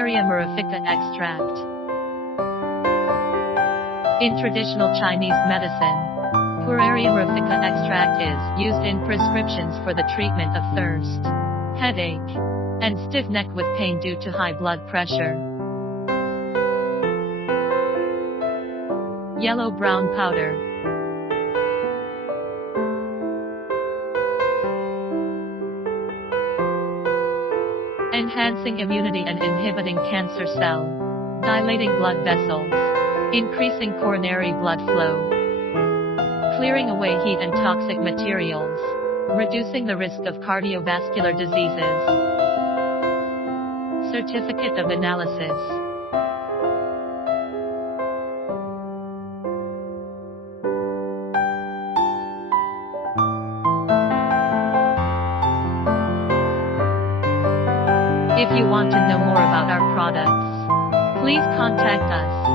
Pueraria Mirifica extract. In traditional Chinese medicine, Pueraria Mirifica extract is used in prescriptions for the treatment of thirst, headache, and stiff neck with pain due to high blood pressure. Yellow-brown powder. Enhancing immunity and inhibiting cancer cell. Dilating blood vessels. Increasing coronary blood flow. Clearing away heat and toxic materials. Reducing the risk of cardiovascular diseases. Certificate of analysis. If you want to know more about our products, please contact us.